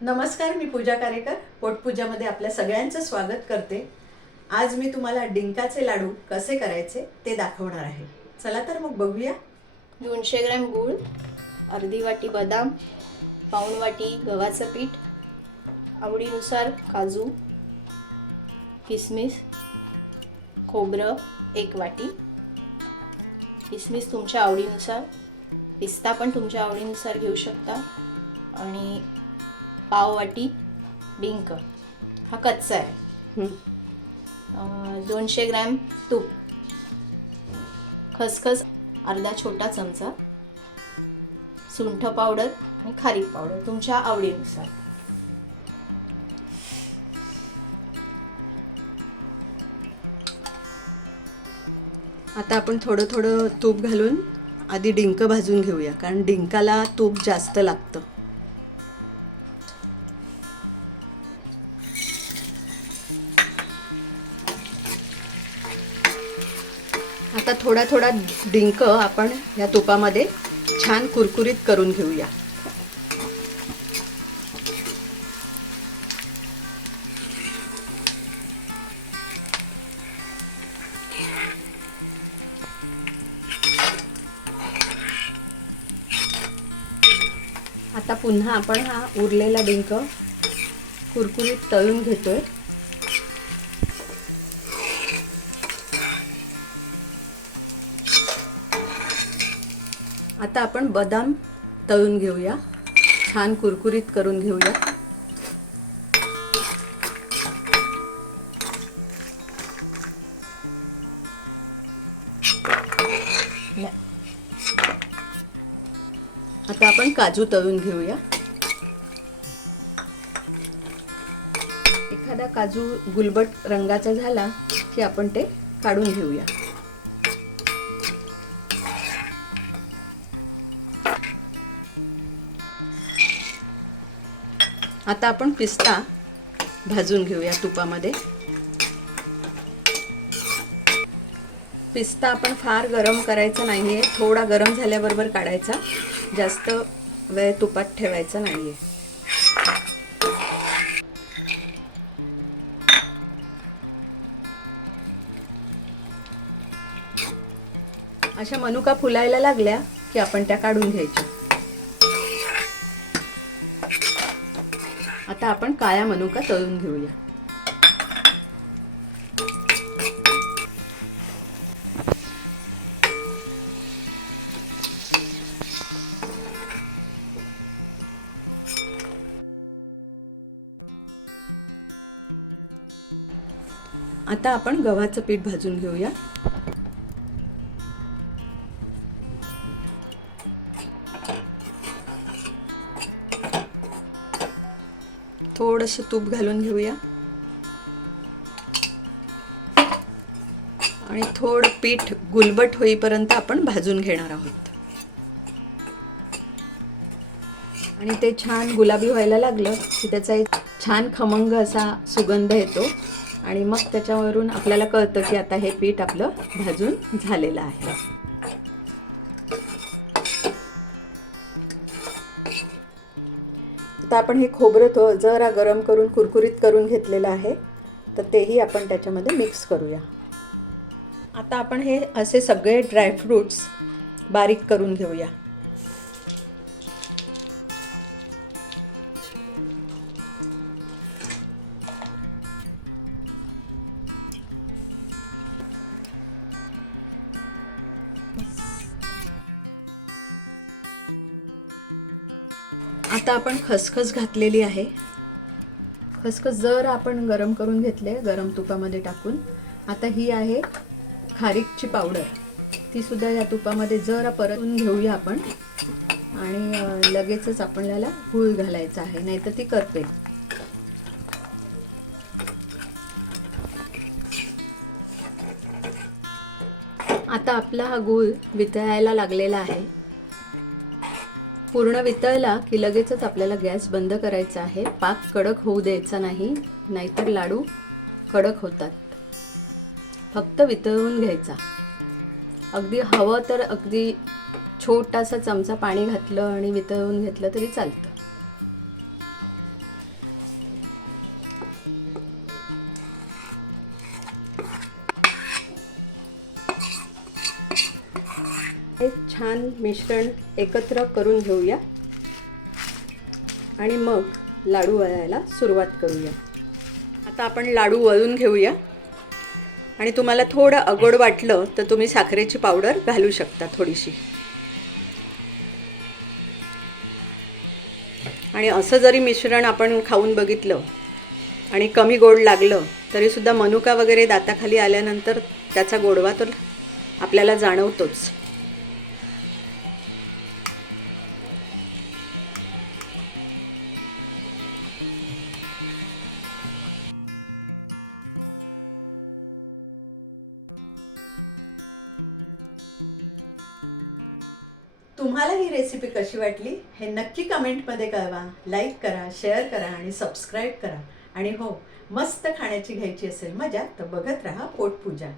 नमस्कार, मी पूजा कारेकर पोटपूजामध्ये आपल्या सगळ्यांचं स्वागत करते। आज मी तुम्हाला डिंकाचे लाडू कसे करायचे ते दाखवणार आहे। चला तर मग बघूया। 200 ग्रॅम गूळ, अर्धी वाटी बदाम, पाऊण वाटी गव्हाचं पीठ, आवडीनुसार काजू, किसमिस, खोबरं 1 वाटी, किसमिस तुमच्या आवडीनुसार, पिस्ता पण तुमच्या आवडीनुसार घेऊ शकता, आणि पाव वाटी डिंक, हा कच्चा आहे, 200 ग्रॅम तूप, खसखस अर्धा छोटा चमचा, सुंठ पावडर आणि खारीक पावडर तुमच्या आवडीनुसार। आता आपण थोडं थोडं तूप घालून आधी डिंक भाजून घेऊया, कारण डिंकाला तूप जास्त लागतं। आता थोडा थोडा डिंक आपण या तुपामध्ये छान कुरकुरीत करून घेऊया। आता पुन्हा आपण हा उरलेला डिंक कुरकुरीत तळून घेतोय। आता आपण बदाम तळून घेऊया, छान कुरकुरीत करून घेऊया। आता आपण काजू तळून घेऊया। एखादा काजू गुलबट रंगाचा झाला की आपण ते काढून घेऊया। आता आपण पिस्ता भाजून घेऊया तुपामध्ये। पिस्ता आपण फार गरम करायचा नाहीये, थोडा गरम झाल्याबरोबर काढायचा, जास्त वेळ तुपात ठेवायचा नाहीये। अशा मनुका फुलायला लागल्या की आपण त्या काढून घ्यायच्या। आता आपण काळ्या मनुका तळून घेऊया। आता आपण गव्हाचं पीठ भाजून घेऊया। थोडंसं तूप घालून घेऊया आणि थोडं पीठ गुलबट होईपर्यंत आपण भाजून घेणार आहोत। आणि ते छान गुलाबी व्हायला लागलं की त्याचा एक छान खमंग असा सुगंध येतो, आणि मग त्याच्यावरून आपल्याला कळतं की आता हे पीठ आपलं भाजून झालेलं आहे। आता आपण हे खोबरं जरा गरम करून कुरकुरीत करून घेतलेलं आहे, तर तेही आपण त्याच्यामध्ये मिक्स करूया। आता आपण हे असे सगळे ड्रायफ्रूट्स बारीक करून घेऊया। आता आपण खसखस घातलेली आहे। खसखस जर आपण गरम करून घेतले गरम तुपामध्ये टाकून। आता ही आहे खारीकची पावडर, ती सुद्धा या तुपामध्ये जरा परतून घेऊया आपण, आणि लगेचच आपल्याला गूळ घालायचा आहे, नाहीतर ती करते। आता आपला हा गूळ वितळायला लागलेला आहे। पूर्ण वितळला की लगेचच आपल्याला गॅस बंद करायचा आहे। पाक कडक होऊ द्यायचा नाही, नाहीतर लाडू कडक होतात। फक्त वितळवून घ्यायचा। अगदी हवं तर अगदी छोटासा चमचा पाणी घातलं आणि वितळवून घेतलं तरी चालतं। छान मिश्रण एकत्र करून घेऊया आणि मग लाडू वळायला सुरुवात करूया. आता आपण लाडू वळून घेऊया आणि तुम्हाला थोडं अगोड वाटलं तर तुम्ही साखरेची पावडर घालू शकता थोडीशी. आणि असं जरी मिश्रण आपण खाऊन बघितलं आणि कमी गोड लागलं तरीसुद्धा मनुका वगैरे दाताखाली आल्यानंतर त्याचा गोडवा तर आपल्याला जाणवतोच. तुम्हाला ही रेसिपी कशी वाटली हे नक्की कमेंटमध्ये कळवा. लाईक करा, शेअर करा आणि सबस्क्राईब करा. आणि हो, मस्त खाण्याची घ्यायची असेल मजा तर बघत राहा पोटपूजा.